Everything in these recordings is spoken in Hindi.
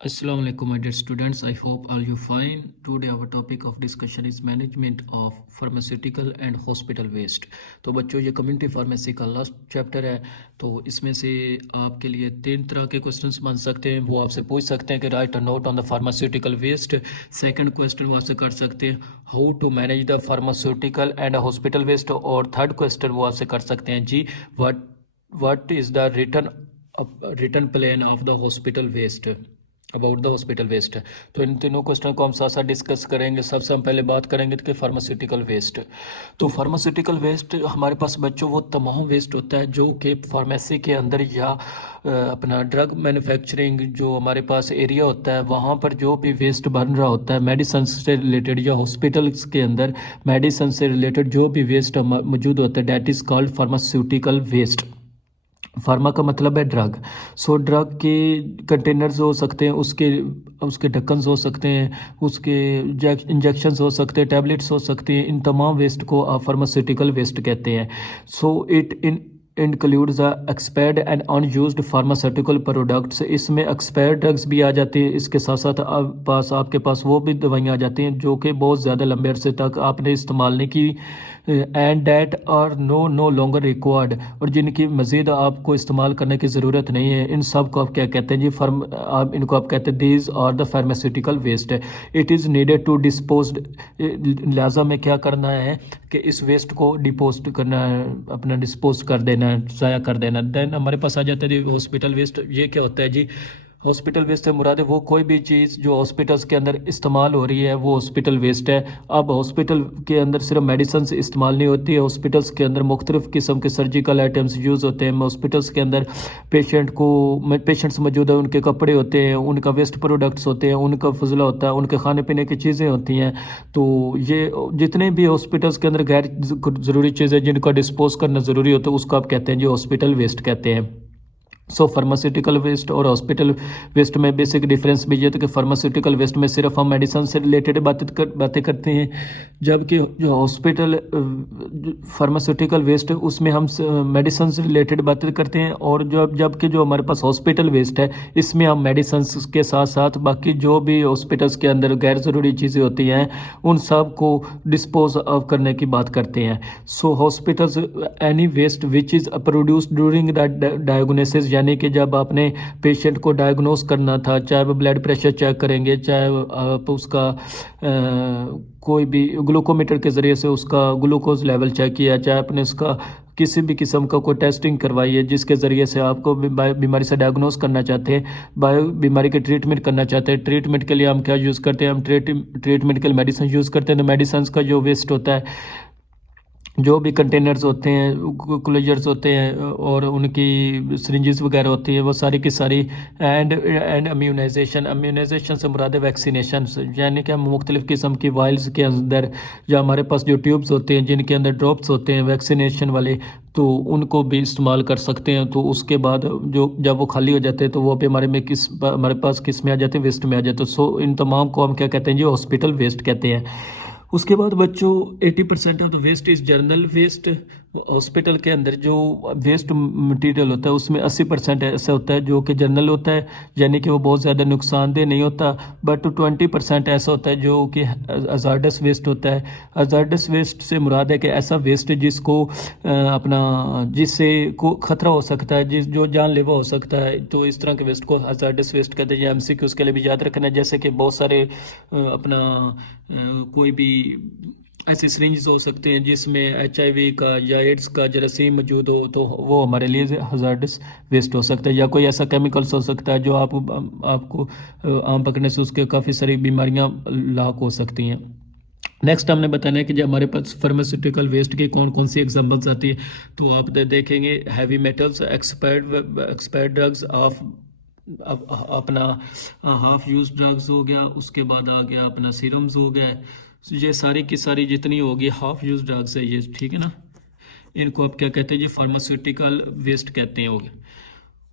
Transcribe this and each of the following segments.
Assalamu alaikum, my dear students. I hope all you fine. Today our topic of discussion is management of pharmaceutical and hospital waste. तो बच्चों ये कम्युनिटी फार्मेसी का लास्ट चैप्टर है। तो इसमें से आपके लिए 3 तरह के क्वेश्चंस बन सकते हैं। वो आपसे पूछ सकते हैं कि write a note on the pharmaceutical waste. Second question वो आपसे कर सकते हैं how to manage the pharmaceutical and hospital waste. और थर्ड क्वेश्चन वो आपसे कर सकते हैं जी what is the return plan of the hospital waste, about the hospital waste. तो इन तीनों क्वेश्चन को हम साथ साथ डिस्कस करेंगे। सबसे हम पहले बात करेंगे कि फार्मास्यूटिकल वेस्ट। तो फार्मास्यूटिकल वेस्ट हमारे पास बच्चों वो तमाम वेस्ट होता है जो कि फार्मेसी के अंदर या अपना ड्रग मैन्युफैक्चरिंग जो हमारे पास एरिया होता है वहाँ पर जो भी वेस्ट बन रहा होता है मेडिसन से रिलेटेड या हॉस्पिटल्स के अंदर मेडिसन से रिलेटेड जो भी वेस्ट मौजूद होता है that is called pharmaceutical waste. Pharma का मतलब है ड्रग। सो ड्रग के कंटेनर्स हो सकते हैं, उसके उसके ढक्कन हो सकते हैं, उसके इंजेक्शंस हो सकते हैं, टैबलेट्स हो सकते हैं। इन तमाम वेस्ट को आप फार्मास्यूटिकल वेस्ट कहते हैं। So it includes the expired and unused pharmaceutical products. इसमें एक्सपायर्ड ड्रग्स भी आ जाती है, इसके साथ साथ आपके पास वो भी दवाइयाँ आ जाती हैं जो कि बहुत ज़्यादा लंबे अरसे तक आपने इस्तेमाल नहीं की and that are no longer required, और जिनकी मज़ीद आपको इस्तेमाल करने की ज़रूरत नहीं है। इन सब को आप क्या कहते हैं जी आप इनको आप कहते हैं these are the pharmaceutical waste. It is needed to dispose. लिहाजा में क्या करना है कि इस वेस्ट को डिपोज करना है, अपना डिस्पोज कर देना है, ज़ाया कर देना। देन हमारे पास आ जाता है जी हॉस्पिटल वेस्ट। ये क्या होता है जी? हॉस्पिटल वेस्ट से मुराद है वो कोई भी चीज़ जो हॉस्पिटल्स के अंदर इस्तेमाल हो रही है वो हॉस्पिटल वेस्ट है। अब हॉस्पिटल के अंदर सिर्फ मेडिसिन इस्तेमाल नहीं होती है, हॉस्पिटल्स के अंदर मुख्तलिफ़ किस्म के सर्जिकल आइटम्स यूज़ होते हैं। हॉस्पिटल्स के अंदर पेशेंट्स मौजूद है, उनके कपड़े होते हैं, उनका वेस्ट प्रोडक्ट्स होते हैं, उनका फजला होता है, उनके खाने पीने की चीज़ें होती हैं। तो ये जितने भी हॉस्पिटल्स के अंदर गैर ज़रूरी चीज़ें जिनका डिस्पोज करना ज़रूरी होता है उसको आप कहते हैं जो हॉस्पिटल वेस्ट कहते हैं। सो फार्मास्यूटिकल वेस्ट और हॉस्पिटल वेस्ट में बेसिक डिफरेंस भी ये था कि फार्मास्यूटिकल वेस्ट में सिर्फ हम मेडिसिन से रिलेटेड बातें करते हैं, जबकि जो हॉस्पिटल फार्मास्यूटिकल वेस्ट है उसमें हम मेडिसिन से रिलेटेड बातें करते हैं। और जबकि जो हमारे पास हॉस्पिटल वेस्ट है इसमें हम मेडिसिन के साथ साथ बाकी जो भी हॉस्पिटल्स के अंदर गैर ज़रूरी चीज़ें होती हैं उन सब को डिस्पोज ऑफ करने की बात करते हैं। So hospitals any waste which is produced during the diagnosis, यानी कि जब आपने पेशेंट को डायग्नोस करना था, चाहे वो ब्लड प्रेशर चेक करेंगे, चाहे आप उसका कोई भी ग्लूकोमीटर के ज़रिए से उसका ग्लूकोज लेवल चेक किया, चाहे आपने उसका किसी भी किस्म का कोई टेस्टिंग करवाई है जिसके ज़रिए से आपको बीमारी से डायग्नोस करना चाहते हैं, बीमारी के ट्रीटमेंट करना चाहते हैं। ट्रीटमेंट के लिए हम क्या यूज़ करते हैं? हम ट्रीटमेंट के लिए मेडिसिन यूज़ करते हैं। तो मेडिसिन का जो वेस्ट होता है, जो भी कंटेनर्स होते हैं, क्लोजर्स होते हैं और उनकी सिरिंजेस वगैरह होती है वो सारी की सारी एंड इम्यूनाइजेशन से मुराद है वैक्सीनेशन, यानी कि हम मुख्तलिफ़ किस्म की वाइल्स के अंदर या हमारे पास जो ट्यूब्स होते हैं जिनके अंदर ड्रॉप्स होते हैं वैक्सीनेशन वाले, तो उनको भी इस्तेमाल कर सकते हैं। तो उसके बाद जो जब वो खाली हो जाते हैं तो वो भी हमारे पास किस में आ जाते हैं? वेस्ट में आ जाते हैं। सो इन तमाम को हम क्या कहते हैं जी? हॉस्पिटल वेस्ट कहते हैं। उसके बाद बच्चों 80% of the waste is general waste. Hospital के अंदर जो वेस्ट मटेरियल होता है उसमें 80% ऐसा होता है जो कि जर्नल होता है, यानी कि वो बहुत ज़्यादा नुकसानदेह नहीं होता। बट 20% ऐसा होता है जो कि हज़ार्डस वेस्ट होता है। हज़ार्डस वेस्ट से मुराद है कि ऐसा वेस्ट जिसको जिससे को ख़तरा हो सकता है, जो जानलेवा हो सकता है, तो इस तरह के वेस्ट को हज़ार्डस वेस्ट कहते हैं। MCQ उसके लिए भी याद रखना है, जैसे कि बहुत सारे कोई भी ऐसे सिरिंज हो सकते हैं जिसमें HIV का या एड्स का जरासीम मौजूद हो, तो वो हमारे लिए हज़ार्डस वेस्ट हो सकता है। या कोई ऐसा केमिकल्स हो सकता है जो आपको आम पकड़ने से उसके काफ़ी सारी बीमारियां लाक हो सकती हैं। नेक्स्ट हमने बताना है कि जब हमारे पास फार्मास्यूटिकल वेस्ट की कौन कौन सी एग्जांपल्स आती है, तो आप देखेंगे heavy metals, expired drugs of अपना हाफ यूज ड्रग्स हो गया, उसके बाद आ गया अपना सीरम्स हो गया। ये सारी की सारी जितनी होगी हाफ यूज ड्रग्स है ये, ठीक है ना। इनको आप क्या कहते हैं? ये फार्मास्यूटिकल वेस्ट कहते हैं हो गया।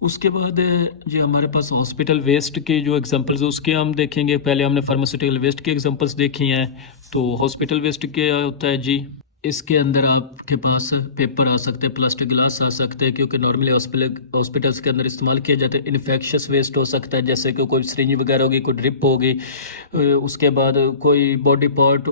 उसके बाद जो हमारे पास हॉस्पिटल वेस्ट के जो एग्जांपल्स है उसके हम देखेंगे। पहले हमने फार्मास्यूटिकल वेस्ट के एग्जांपल्स देखी हैं। तो हॉस्पिटल वेस्ट क्या होता है जी? इसके अंदर आपके पास पेपर आ सकते हैं, प्लास्टिक गिलास आ सकते हैं, क्योंकि नॉर्मली हॉस्पिटल्स के अंदर इस्तेमाल किए जाते हैं। इन्फेक्शियस वेस्ट हो सकता है, जैसे कि कोई सिरिंज वगैरह होगी, कोई ड्रिप होगी, उसके बाद कोई बॉडी पार्ट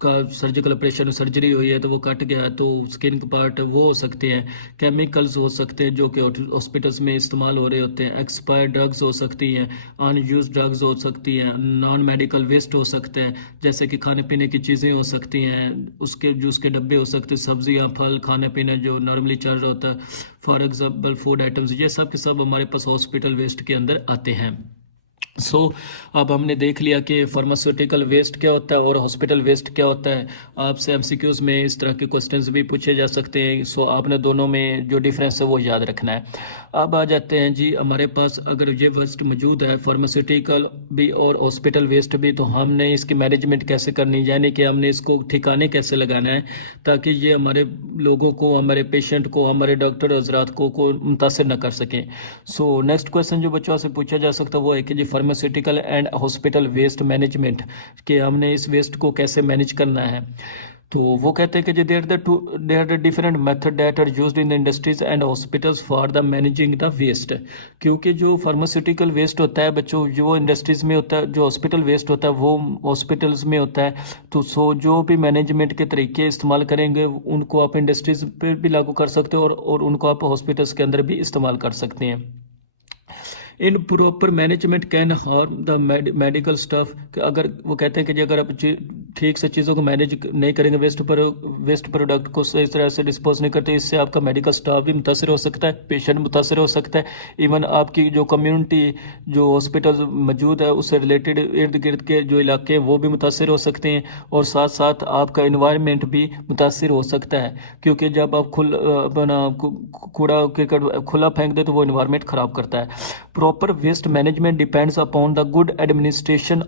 का सर्जिकल ऑपरेशन सर्जरी हुई है तो वो कट गया है तो स्किन का पार्ट वो हो सकते हैं। केमिकल्स हो सकते हैं जो कि हॉस्पिटल्स में इस्तेमाल हो रहे होते हैं। एक्सपायर्ड ड्रग्स हो सकती हैं, अनयूज ड्रग्स हो सकती हैं, नॉन मेडिकल वेस्ट हो सकते हैं, जैसे कि खाने पीने की चीज़ें हो सकती हैं, उसके जूस के डब्बे हो सकते हैं, सब्जियां फल खाने पीने जो नॉर्मली चल रहा होता है, फॉर एग्जाम्पल फूड आइटम्स, ये सब के सब हमारे पास हॉस्पिटल वेस्ट के अंदर आते हैं। अब हमने देख लिया कि फार्मास्यूटिकल वेस्ट क्या होता है और हॉस्पिटल वेस्ट क्या होता है। आपसे एमसीक्यूज में इस तरह के क्वेश्चंस भी पूछे जा सकते हैं। आपने दोनों में जो डिफरेंस है वो याद रखना है। अब आ जाते हैं जी, हमारे पास अगर ये वेस्ट मौजूद है फार्मास्यूटिकल भी और हॉस्पिटल वेस्ट भी, तो हमने इसकी मैनेजमेंट कैसे करनी, यानी कि हमने इसको ठिकाने कैसे लगाना है ताकि ये हमारे लोगों को, हमारे पेशेंट को, हमारे डॉक्टर हजरात को मुतासर न कर सकें। नेक्स्ट क्वेश्चन जो बच्चों से पूछा जा सकता है वो है कि जी pharmaceutical and hospital waste management के हमने इस वेस्ट को कैसे मैनेज करना है। तो वो कहते हैं कि जी there are the different method that are used in the industries and hospitals for the managing the waste. क्योंकि जो फार्मास्यूटिकल वेस्ट होता है बच्चों, जो वो इंडस्ट्रीज में होता है, जो हॉस्पिटल वेस्ट होता है वो हॉस्पिटल्स में होता है। तो जो भी मैनेजमेंट के तरीके इस्तेमाल करेंगे उनको आप इंडस्ट्रीज पर भी लागू कर सकते हो और उनको आप हॉस्पिटल्स के अंदर भी इस्तेमाल कर सकते हैं। In proper management can harm the medical staff. अगर वो कहते हैं कि जी अगर आप ठीक से चीज़ों को मैनेज नहीं करेंगे, वेस्ट प्रोडक्ट को सही तरह से डिस्पोज नहीं करते, इससे आपका मेडिकल स्टाफ भी मुतासर हो सकता है, पेशेंट मुतासर हो सकता है, इवन आपकी जो कम्युनिटी जो हॉस्पिटल मौजूद है उससे रिलेटेड इर्द गिर्द के जो इलाके हैं वो भी मुतासर हो सकते हैं, और साथ साथ आपका इन्वायरमेंट भी मुतासर हो सकता है। क्योंकि जब आप कूड़ा करकट खुला फेंक दे तो वो इन्वायरमेंट ख़राब करता है। Proper waste management depends upon the good administration.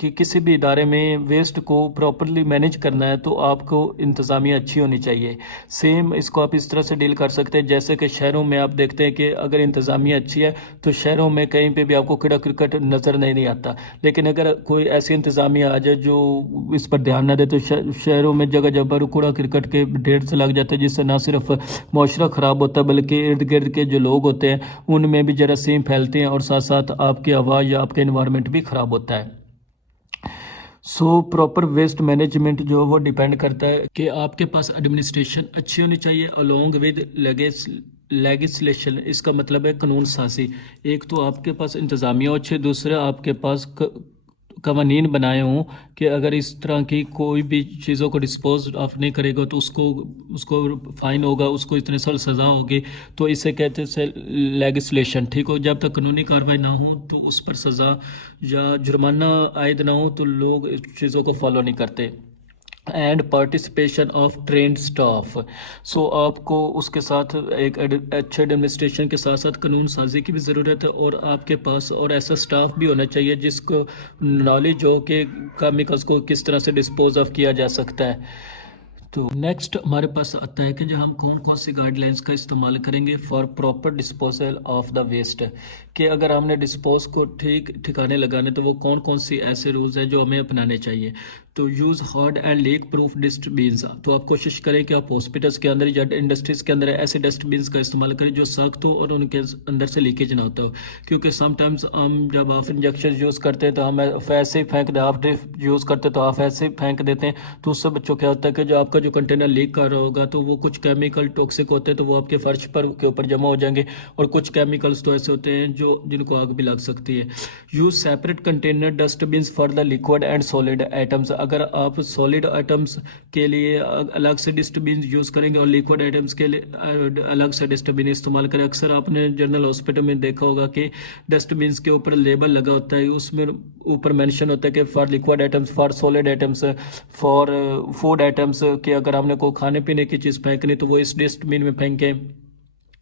कि किसी भी इदारे में वेस्ट को प्रॉपरली मैनेज करना है तो आपको इंतज़ामिया अच्छी होनी चाहिए। सेम इसको आप इस तरह से डील कर सकते हैं जैसे कि शहरों में आप देखते हैं कि अगर इंतज़ामिया अच्छी है तो शहरों में कहीं पे भी आपको कीड़ा क्रिकेट नज़र नहीं आता, लेकिन अगर कोई ऐसी इंतज़ामिया आ जाए जो इस पर ध्यान ना दे तो शहरों में जगह जगह कूड़ा क्रिकेट के ढेर से लग जाते हैं, जिससे ना सिर्फ माशरा ख़राब होता है बल्कि इर्द गिर्द के जो लोग होते हैं उनमें भी जरासीम फैलते हैं और साथ साथ आपकी आवाज़ या आपका इन्वायरमेंट भी ख़राब होता है। प्रॉपर वेस्ट मैनेजमेंट जो वो डिपेंड करता है कि आपके पास एडमिनिस्ट्रेशन अच्छी होनी चाहिए अलोंग विद लेगिस्लेशन। इसका मतलब है कानून साजी। एक तो आपके पास इंतज़ामिया अच्छे, दूसरा आपके पास कवानीन बनाए हों कि अगर इस तरह की कोई भी चीज़ों को डिस्पोज ऑफ नहीं करेगा तो उसको फाइन होगा, उसको इतने साल सज़ा होगी। तो इसे कहते हैं लेगिस्लेशन। ठीक हो, जब तक कानूनी कार्रवाई ना हो तो उस पर सज़ा या जुर्माना आयद ना हो तो लोग इस चीज़ों को फॉलो नहीं करते। And participation of trend staff. आपको उसके साथ एक अच्छे एडमिनिस्ट्रेशन के साथ साथ कानून साजी की भी ज़रूरत है, और आपके पास और ऐसा स्टाफ भी होना चाहिए जिसको नॉलेज हो कि केमिकल्स को किस तरह से डिस्पोज ऑफ किया जा सकता है। तो नेक्स्ट हमारे पास आता है कि जो हम कौन कौन सी गाइडलाइंस का इस्तेमाल करेंगे for proper disposal of the waste. कि अगर हमने डिस्पोज को ठीक ठिकाने लगाने तो वो कौन कौन सी ऐसे रूल्स हैं जो हमें अपनाने चाहिए। तो use hard and leak proof dustbins. तो आप कोशिश करें कि आप हॉस्पिटल्स के अंदर या इंडस्ट्रीज़ के अंदर ऐसे डस्टबिन्स का इस्तेमाल करें जो सख्त हो और उनके अंदर से लीकेज ना होता हो। क्योंकि समटाइम्स हम जब आप इंजेक्शन यूज़ करते हैं तो हम ऐसे ही फेंक दें, आप ड्रिप यूज़ करते तो आप ऐसे ही फेंक देते हैं, तो उससे बच्चों क्या होता है कि जो आपका जो कंटेनर लीक कर रहा होगा तो वो कुछ केमिकल टॉक्सिक होते हैं तो वो आपके फर्श पर के ऊपर जमा हो जाएंगे, और कुछ केमिकल्स तो ऐसे होते हैं जिनको आग भी लग सकती है। Use separate container dustbins for the liquid and solid items. अगर आप सॉलिड आइटम्स के लिए अलग से डस्टबिन यूज़ करेंगे और लिक्विड आइटम्स के लिए अलग से डस्टबिन इस्तेमाल करें। अक्सर आपने जनरल हॉस्पिटल में देखा होगा कि डस्टबिन के ऊपर लेबल लगा होता है, उसमें ऊपर मेंशन होता है कि for liquid items, for solid items, for food items. कि अगर हमने को खाने पीने की चीज़ फेंकनी तो वो इस डस्टबिन में फेंकें,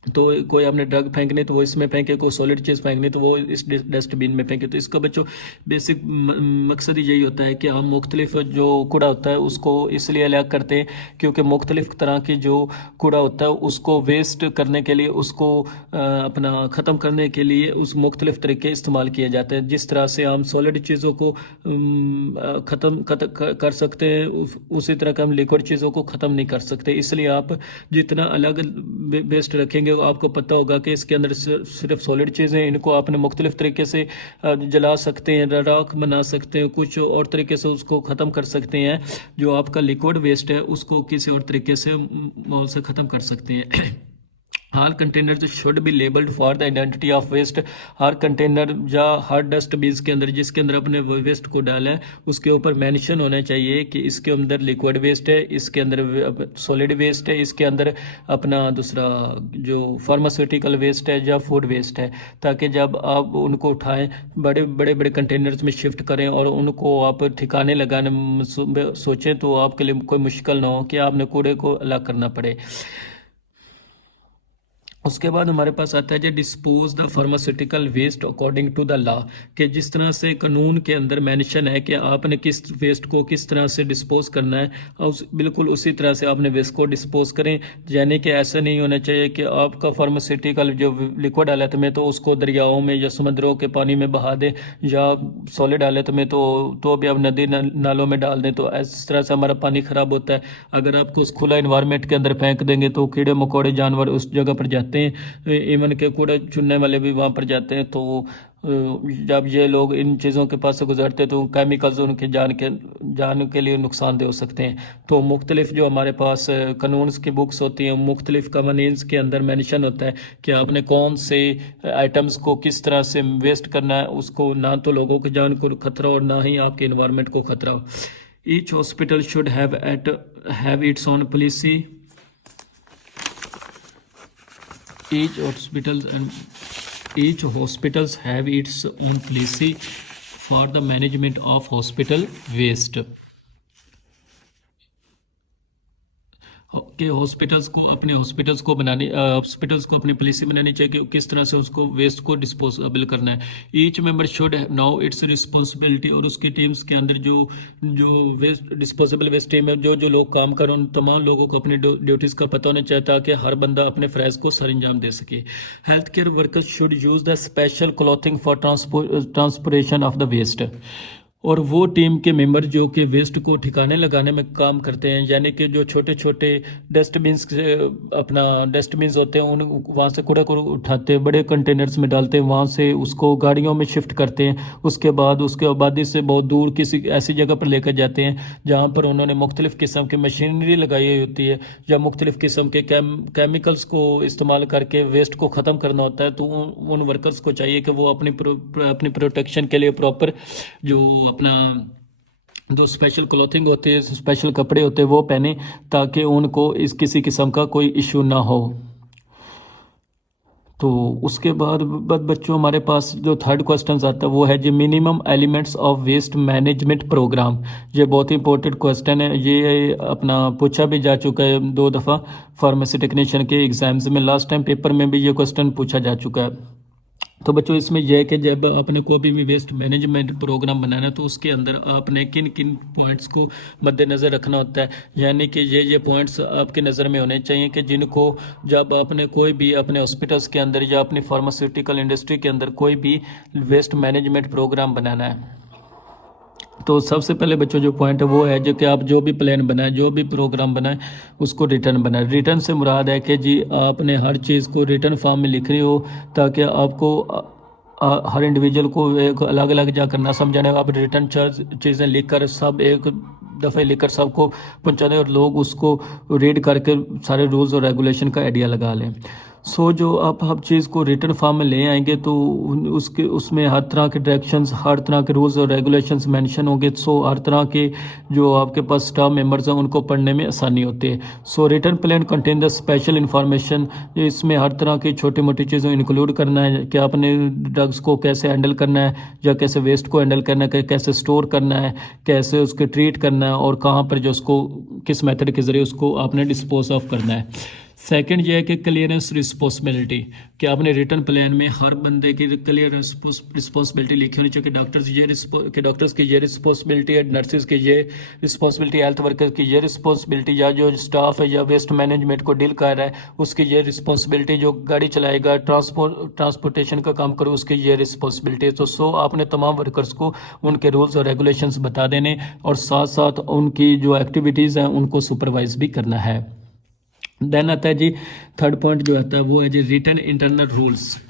तो कोई आपने ड्रग फेंकने तो वो इसमें फेंके, कोई सॉलिड चीज़ फेंकनी तो वो इस डस्टबिन में फेंके। तो इसका बच्चों बेसिक मकसद यही होता है कि हम मुख्तलिफ जो कूड़ा होता है उसको इसलिए अलग करते हैं क्योंकि मुख्तलिफ तरह की जो कूड़ा होता है उसको वेस्ट करने के लिए, उसको अपना ख़त्म करने के लिए उस मुख्तलिफ तरीके इस्तेमाल किए जाते हैं। जिस तरह से हम सॉलिड चीज़ों को ख़त्म कर सकते हैं उसी तरह का हम लिक्विड चीज़ों को ख़त्म नहीं कर सकते। इसलिए आप जितना अलग वेस्ट रखेंगे आपको पता होगा कि इसके अंदर सिर्फ सॉलिड चीज़ें, इनको आपने मुख्तलिफ तरीके से जला सकते हैं, राख बना सकते हैं, कुछ और तरीके से उसको ख़त्म कर सकते हैं। जो आपका लिक्विड वेस्ट है उसको किसी और तरीके से माहौल से ख़त्म कर सकते हैं। हर container should be labelled for the identity of waste. हर कंटेनर या हर डस्टबिन के अंदर जिसके अंदर अपने वेस्ट को डाला है उसके ऊपर मेंशन होना चाहिए कि इसके अंदर लिक्विड वेस्ट है, इसके अंदर सॉलिड वेस्ट है, इसके अंदर अपना दूसरा जो फार्मास्यूटिकल वेस्ट है या फूड वेस्ट है, ताकि जब आप उनको उठाएं बड़े बड़े कंटेनर्स में शिफ्ट करें और उनको आप ठिकाने लगाने सोचें तो आपके लिए कोई मुश्किल ना हो कि आपने कूड़े को अलग करना पड़े। उसके बाद हमारे पास आता है जो dispose the pharmaceutical waste according to the law, कि जिस तरह से कानून के अंदर मेंशन है कि आपने किस वेस्ट को किस तरह से डिस्पोज करना है, और बिल्कुल उसी तरह से आपने वेस्ट को डिस्पोज करें। यानी कि ऐसा नहीं होना चाहिए कि आपका फार्मास्यूटिकल जो लिक्विड हालत में तो उसको दरियाओं में या समुद्रों के पानी में बहा दें, या सॉलिड हालत में तो भी आप नदी नालों में डाल दें। तो इस तरह से हमारा पानी ख़राब होता है। अगर आपको उस खुला इन्वायरमेंट के अंदर फेंक देंगे तो कीड़े मकोड़े जानवर उस जगह पर जाते हैं, इवन के कूड़ा चुनने वाले भी वहाँ पर जाते हैं। तो जब ये लोग इन चीज़ों के पास से गुजरते हैं तो केमिकल्स उनके जान के लिए नुकसानदेह हो सकते हैं। तो मुख्तलिफ जो हमारे पास कानून की बुक्स होती हैं, मुख्तलिफ कवानीन के अंदर मेंशन होता है कि आपने कौन से आइटम्स को किस तरह से वेस्ट करना है, उसको ना तो लोगों की जान को खतरा और ना ही आपके इन्वायरमेंट को खतरा हो। Each hospital should have its own policy. Each hospitals have its own policy for the management of hospital waste. कि हॉस्पिटल्स को अपनी पॉलिसी बनानी चाहिए कि किस तरह से उसको वेस्ट को डिस्पोजेबल करना है। Each member should now it's responsibility, और उसकी टीम्स के अंदर जो वेस्ट डिस्पोजेबल वेस्ट टीम है, जो लोग काम कर रहे हैं उन तमाम लोगों को अपनी ड्यूटीज़ का पता होना चाहिए ताकि हर बंदा अपने फ़राइज़ को सरअंजाम दे सके। Health care workers should use the special clothing for transportation of the waste. और वो टीम के मेंबर जो कि वेस्ट को ठिकाने लगाने में काम करते हैं, यानी कि जो छोटे छोटे डस्टबिन्स होते हैं उन वहाँ से कूड़ा को उठाते हैं, बड़े कंटेनर्स में डालते हैं, वहाँ से उसको गाड़ियों में शिफ्ट करते हैं। उसके बाद उसके आबादी से बहुत दूर किसी ऐसी जगह पर लेकर जाते हैं जहाँ पर उन्होंने मुख्तलिफ़ किस्म की मशीनरी लगाई हुई होती है या मुख्तलिफ़ किस्म के केमिकल्स को इस्तेमाल करके वेस्ट को ख़त्म करना होता है। तो उन वर्कर्स को चाहिए कि वो अपनी प्रोटेक्शन के लिए प्रॉपर जो अपना जो स्पेशल क्लॉथिंग होती है, स्पेशल कपड़े होते हैं वो पहने ताकि उनको किसी किस्म का कोई इशू ना हो। तो उसके बाद बच्चों हमारे पास जो थर्ड क्वेश्चन आता है वो है जो minimum elements of waste management program. ये बहुत ही इंपॉर्टेंट क्वेश्चन है, ये अपना पूछा भी जा चुका है 2 दफ़ा फार्मेसी टेक्नीशियन के एग्जाम्स में। लास्ट टाइम पेपर में भी ये क्वेश्चन पूछा जा चुका है। तो बच्चों इसमें यह है कि जब आपने कोई भी वेस्ट मैनेजमेंट प्रोग्राम बनाना है तो उसके अंदर आपने किन किन पॉइंट्स को मद्देनज़र रखना होता है, यानी कि ये पॉइंट्स आपके नज़र में होने चाहिए कि जिनको जब आपने कोई भी अपने हॉस्पिटल्स के अंदर या अपनी फार्मास्यूटिकल इंडस्ट्री के अंदर कोई भी वेस्ट मैनेजमेंट प्रोग्राम बनाना है। तो सबसे पहले बच्चों जो पॉइंट है वो है जो कि आप जो भी प्लान बनाए, जो भी प्रोग्राम बनाए उसको रिटर्न बनाए। रिटर्न से मुराद है कि जी आपने हर चीज़ को रिटर्न फॉर्म में लिख रही हो ताकि आपको हर इंडिविजुअल को एक अलग अलग जाकर ना समझाने, आप रिटर्न चीज़ें लिख कर सब एक दफ़े लिखकर सबको पहुँचा दें और लोग उसको रीड करके सारे रूल्स और रेगुलेशन का आइडिया लगा लें। जो आप हर चीज़ को रिटर्न फॉर्म में ले आएंगे तो उसमें हर तरह के डायरेक्शंस, हर तरह के रूल्स और रेगुलेशंस मेंशन होंगे। हर तरह के जो आपके पास स्टाफ मेंबर्स हैं उनको पढ़ने में आसानी होती है। Return plan contain the special information. इसमें हर तरह की छोटी मोटी चीज़ों इंक्लूड करना है कि आपने ड्रग्स को कैसे हैंडल करना है या कैसे वेस्ट को हैंडल करना है, कैसे स्टोर करना है, कैसे उसके ट्रीट करना है और कहाँ पर जो उसको किस मेथड के ज़रिए उसको आपने डिस्पोज ऑफ करना है। सेकंड ये है कि क्लियरेंस रिस्पॉन्सिबिलिटी, कि आपने रिटर्न प्लान में हर बंदे की क्लियर रिस्पॉन्सिबिलिटी लिखी होनी चाहिए कि डॉक्टर्स की ये रिस्पॉन्सिबिलिटी है, नर्सेज की ये रिस्पॉन्सिबिलिटी, हेल्थ वर्कर्स की ये रिस्पॉन्सिबिलिटी, या जो स्टाफ है या वेस्ट मैनेजमेंट को डील कर रहा है उसकी ये रिस्पॉन्सिबिलिटी, जो गाड़ी चलाएगा ट्रांसपोर्टेशन का काम करे उसकी ये रिस्पॉन्सिबिलिटी। तो आपने तमाम वर्कर्स को उनके रूल्स और रेगुलेशंस बता देने और साथ साथ उनकी जो एक्टिविटीज़ हैं उनको सुपरवाइज भी करना है। देन आता है जी थर्ड पॉइंट जो आता है वो है जी return internal rules.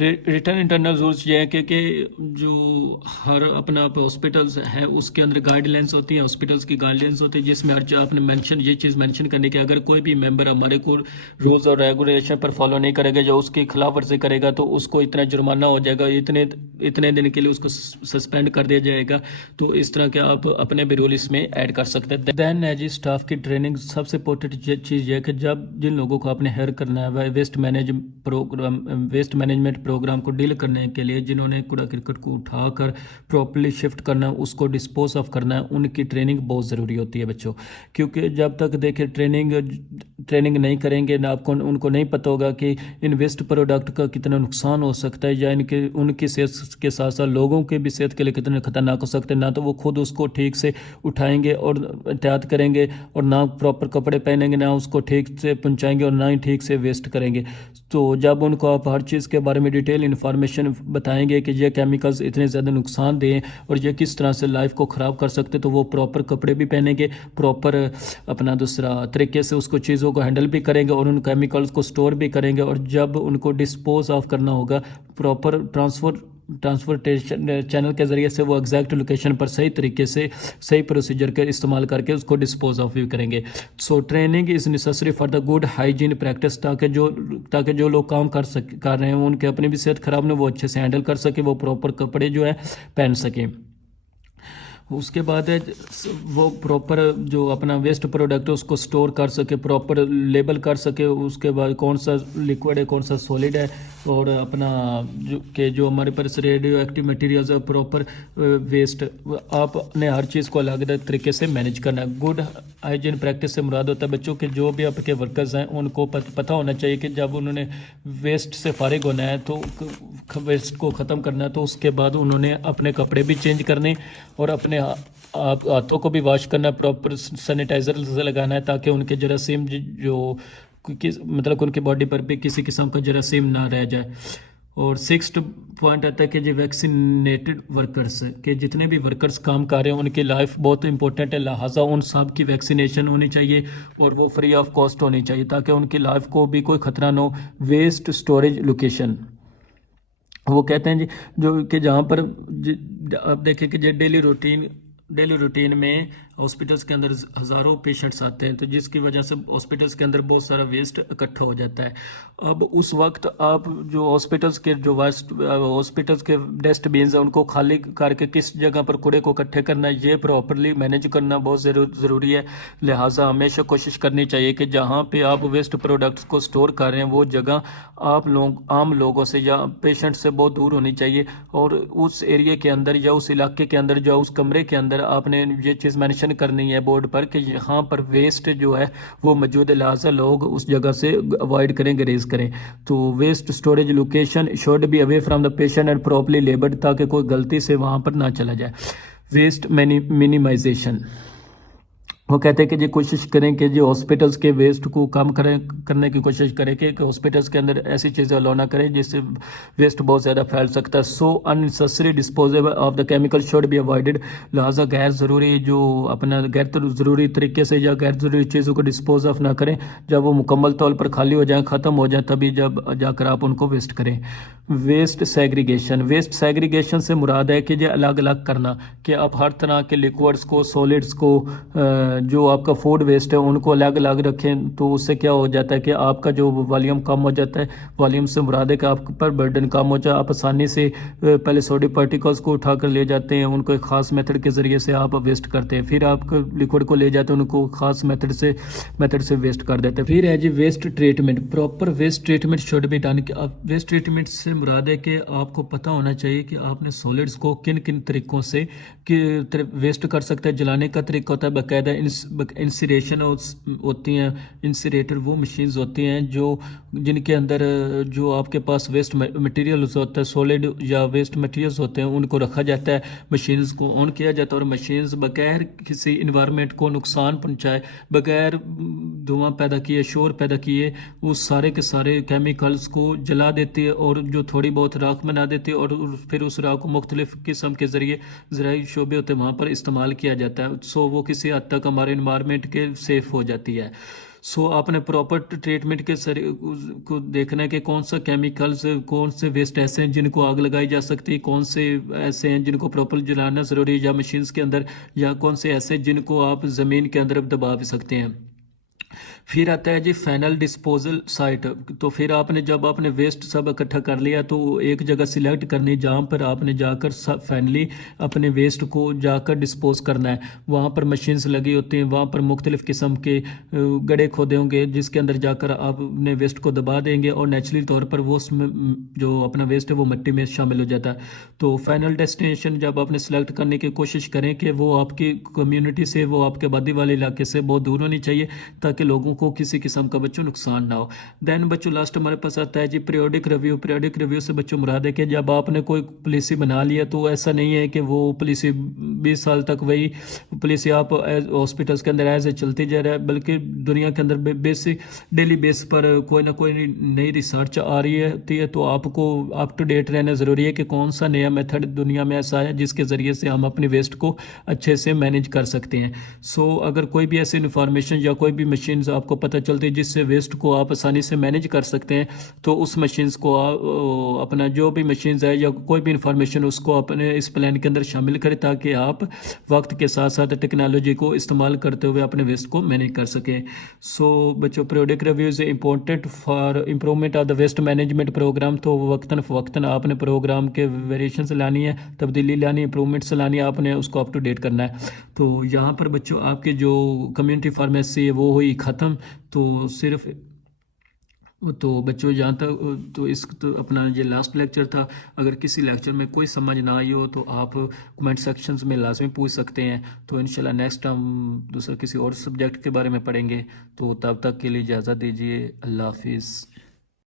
Return internal rules ये है कि जो हर अपना हॉस्पिटल्स है उसके अंदर गाइडलाइंस होती है, हॉस्पिटल्स की गाइडलाइंस होती है जिसमें हर आपने ये चीज़ मेंशन करनी कि अगर कोई भी मेंबर हमारे को रूल्स और रेगुलेशन पर फॉलो नहीं करेगा, जो उसकी खिलाफ वर्जी करेगा तो उसको इतना जुर्माना हो जाएगा, इतने दिन के लिए उसको सस्पेंड कर दिया जाएगा। तो इस तरह के आप अपने भी रूल इसमें ऐड कर सकते हैं। देन है जी स्टाफ की ट्रेनिंग। सबसे इंपॉर्टेंट चीज़ है कि जब जिन लोगों को आपने हायर करना है वेस्ट मैनेजमेंट प्रोग्राम को डील करने के लिए, जिन्होंने कूड़ा करकट को उठाकर प्रॉपर्ली शिफ्ट करना है, उसको डिस्पोज ऑफ करना है, उनकी ट्रेनिंग बहुत ज़रूरी होती है बच्चों। क्योंकि जब तक देखिए ट्रेनिंग नहीं करेंगे ना, उनको नहीं पता होगा कि इन वेस्ट प्रोडक्ट का कितना नुकसान हो सकता है या उनकी सेहत के साथ साथ लोगों के भी सेहत के लिए कितने खतरनाक हो सकते हैं। ना तो वो खुद उसको ठीक से उठाएंगे और एहतियात करेंगे, और ना प्रॉपर कपड़े पहनेंगे, ना उसको ठीक से पहुँचाएंगे और ना ही ठीक से वेस्ट करेंगे। तो जब उनको आप हर चीज़ के बारे में डिटेल इन्फॉर्मेशन बताएंगे कि ये केमिकल्स इतने ज़्यादा नुकसान दें और ये किस तरह से लाइफ को ख़राब कर सकते, तो वो प्रॉपर कपड़े भी पहनेंगे, प्रॉपर अपना दूसरा तरीके से उसको चीज़ों को हैंडल भी करेंगे और उन केमिकल्स को स्टोर भी करेंगे। और जब उनको डिस्पोज ऑफ करना होगा प्रॉपर ट्रांसपोर्टेशन चैनल के ज़रिए से वो एग्जैक्ट लोकेशन पर सही तरीके से सही प्रोसीजर के इस्तेमाल करके उसको डिस्पोज ऑफ भी करेंगे। So training is necessary for the good hygiene practice, ताकि जो लोग काम कर रहे हैं उनके अपनी भी सेहत ख़राब नहीं, वो अच्छे से हैंडल कर सके, वो प्रॉपर कपड़े जो है पहन सकें। उसके बाद है वो प्रॉपर जो अपना वेस्ट प्रोडक्ट है उसको स्टोर कर सके, प्रॉपर लेबल कर सके, उसके बाद कौन सा लिक्विड है कौन सा सॉलिड है, और अपना जो हमारे पास रेडियो एक्टिव मटेरियल्स है प्रॉपर वेस्ट, आपने हर चीज़ को अलग अलग तरीके से मैनेज करना है। गुड हाइजीन प्रैक्टिस से मुराद होता है बच्चों के जो भी आपके वर्कर्स हैं उनको पता होना चाहिए कि जब उन्होंने वेस्ट से फारिग होना है तो वेस्ट को ख़त्म करना है, तो उसके बाद उन्होंने अपने कपड़े भी चेंज करने और अपने हाथों को भी वॉश करना, प्रॉपर सैनिटाइजर से लगाना है, ताकि उनके जरासीम जो मतलब उनकी बॉडी पर भी किसी किस्म का जरासीम ना रह जाए। और सिक्स्थ पॉइंट आता है कि जो वैक्सीनेटेड वर्कर्स के जितने भी वर्कर्स काम कर रहे हैं उनकी लाइफ बहुत इंपॉर्टेंट है, लिहाजा उन सब की वैक्सीनेशन होनी चाहिए और वो फ्री ऑफ कॉस्ट होनी चाहिए ताकि उनकी लाइफ को भी कोई खतरा ना हो। वेस्ट स्टोरेज लोकेशन, वो कहते हैं जी जो कि जहाँ पर आप देखें कि जो डेली रूटीन में हॉस्पिटल्स के अंदर हज़ारों पेशेंट्स आते हैं, तो जिसकी वजह से हॉस्पिटल्स के अंदर बहुत सारा वेस्ट इकट्ठा हो जाता है। अब उस वक्त आप जो हॉस्पिटल्स के डस्टबिन्स हैं उनको खाली करके किस जगह पर कूड़े को इकट्ठे करना है, ये प्रॉपरली मैनेज करना बहुत ज़रूरी है। लिहाजा हमेशा कोशिश करनी चाहिए कि जहाँ पे आप वेस्ट प्रोडक्ट्स को स्टोर कर रहे हैं वो जगह आम लोगों से या पेशेंट से बहुत दूर होनी चाहिए, और उस एरिया के अंदर या उस इलाके के अंदर या उस कमरे के अंदर आपने ये चीज़ मेंशन करनी है बोर्ड पर कि यहाँ पर वेस्ट जो है वो मौजूद है, लिहाजा लोग उस जगह से अवॉइड करें, ग्रेज करें। तो waste storage location should be away from the patient and properly labelled, ताकि कोई गलती से वहाँ पर ना चला जाए। वेस्ट मिनिमाइजेशन, वो कहते हैं कि जी कोशिश करें कि जो हॉस्पिटल्स के वेस्ट को कम करने की कोशिश करें कि हॉस्पिटल्स के अंदर ऐसी चीज़ें अलाउ ना करें जिससे वेस्ट बहुत ज़्यादा फैल सकता है। So unnecessary disposable of the chemical should be avoided, लिहाजा गैर ज़रूरी तरीके से या गैर ज़रूरी चीज़ों को डिस्पोज ऑफ ना करें। जब वो मुकम्मल तौर पर खाली हो जाए, ख़त्म हो जाए, तभी जब जाकर आप उनको वेस्ट करें। वेस्ट सेग्रीगेशन से मुराद है कि ये अलग अलग करना, कि आप हर तरह के लिक्विड्स को, सॉलिड्स को, जो आपका फूड वेस्ट है उनको अलग अलग रखें। तो उससे क्या हो जाता है कि आपका जो वॉल्यूम कम हो जाता है। वॉल्यूम से मुराद है कि आप पर बर्डन कम हो जाए, आप आसानी से पहले सोडियम पार्टिकल्स को उठाकर ले जाते हैं, उनको एक ख़ास मेथड के ज़रिए से आप वेस्ट करते हैं, फिर आप लिक्विड को ले जाते हैं उनको ख़ास मेथड से वेस्ट कर देते हैं। फिर है जी waste treatment, proper waste treatment should be done. Waste treatment से मुराद है कि आपको पता होना चाहिए कि आपने सॉलिड्स को किन किन तरीक़ों से वेस्ट कर सकते हैं। जलाने का तरीका होता है, बाकायदा इंसरेशन होती हैं। इंसरेटर वो मशीन्स होती हैं जिनके अंदर जो आपके पास वेस्ट मटेरियल्स होता है, सॉलिड या वेस्ट मटेरियल्स होते हैं, उनको रखा जाता है, मशीन्स को ऑन किया जाता है और मशीन्स बगैर किसी इन्वायरमेंट को नुकसान पहुंचाए, बगैर धुआं पैदा किए, शोर पैदा किए, वो सारे के सारे केमिकल्स को जला देती है और जो थोड़ी बहुत राख बना देती है, और फिर उस राख को मुख्तलिफ किस्म के ज़रिए ज़राई शोबे होते हैं वहाँ पर इस्तेमाल किया जाता है। सो वो किसी हद तक हमारे इन्वायरमेंट के सेफ़ हो जाती है। सो आपने प्रॉपर ट्रीटमेंट के सर को देखना है कि कौन सा केमिकल्स, कौन से वेस्ट ऐसे हैं जिनको आग लगाई जा सकती है, कौन से ऐसे हैं जिनको प्रॉपर जलाना ज़रूरी है या मशीन्स के अंदर, या कौन से ऐसे जिनको आप ज़मीन के अंदर दबा भी सकते हैं। फिर आता है जी फाइनल डिस्पोजल साइट। तो फिर आपने जब आपने वेस्ट सब इकट्ठा कर लिया तो एक जगह सिलेक्ट करनी जहाँ पर आपने जाकर फाइनली अपने वेस्ट को जाकर डिस्पोज करना है। वहाँ पर मशीन्स लगी होती हैं, वहाँ पर मुख्तलिफ़ किस्म के गड्ढे खोदे होंगे जिसके अंदर जाकर आप अपने वेस्ट को दबा देंगे और नेचुरली तौर पर वो उसमें जो अपना वेस्ट है वो मिट्टी में शामिल हो जाता है। तो फाइनल डेस्टिनेशन जब आपने सेलेक्ट करने की कोशिश करें कि वो आपकी कम्युनिटी से, वो आपके आबादी वाले इलाके से बहुत दूर होनी चाहिए ताकि लोगों को किसी किस्म का बच्चों नुकसान ना हो। देन बच्चों लास्ट हमारे पास आता है जी पीरियोडिक रिव्यू। पीरियोडिक रिव्यू से बच्चों मुराद है कि जब आपने कोई पॉलिसी बना लिया तो ऐसा नहीं है कि वो पॉलिसी 20 साल तक वही पॉलिसी आप हॉस्पिटल्स के अंदर ऐसे चलती जा रहा है, बल्कि दुनिया के अंदर बेसिक डेली बेस पर कोई ना कोई नई रिसर्च आ रही है तो आपको अप टू डेट रहना ज़रूरी है कि कौन सा नया मेथड दुनिया में ऐसा है जिसके ज़रिए से हम अपनी वेस्ट को अच्छे से मैनेज कर सकते हैं। सो अगर कोई भी ऐसी इन्फॉर्मेशन या कोई भी मशीन आपको पता चलती है जिससे वेस्ट को आप आसानी से मैनेज कर सकते हैं तो उस मशीन्स को अपना जो भी मशीन्स है या कोई भी इंफॉर्मेशन उसको अपने इस प्लान के अंदर शामिल करें ताकि आप वक्त के साथ साथ टेक्नोलॉजी को इस्तेमाल करते हुए अपने वेस्ट को मैनेज कर सकें। सो बच्चों periodic review is important for improvement of the waste management program. तो वक्तन फ़वक्तन आपने प्रोग्राम के वेरिएशंस लानी है, तब्दीली लानी, इंप्रूवमेंट्स लानी है, आपने उसको अप टू डेट करना है। तो यहाँ पर बच्चों आपके जो कम्युनिटी फार्मेसी है वो हुई ख़त्म। तो सिर्फ तो बच्चों यहाँ तक तो अपना ये लास्ट लेक्चर था। अगर किसी लेक्चर में कोई समझ ना आई हो तो आप कमेंट सेक्शंस में लाजमी पूछ सकते हैं। तो इंशाल्लाह नेक्स्ट हम दूसरा किसी और सब्जेक्ट के बारे में पढ़ेंगे। तो तब तक के लिए इजाज़त दीजिए। अल्लाह हाफिज़।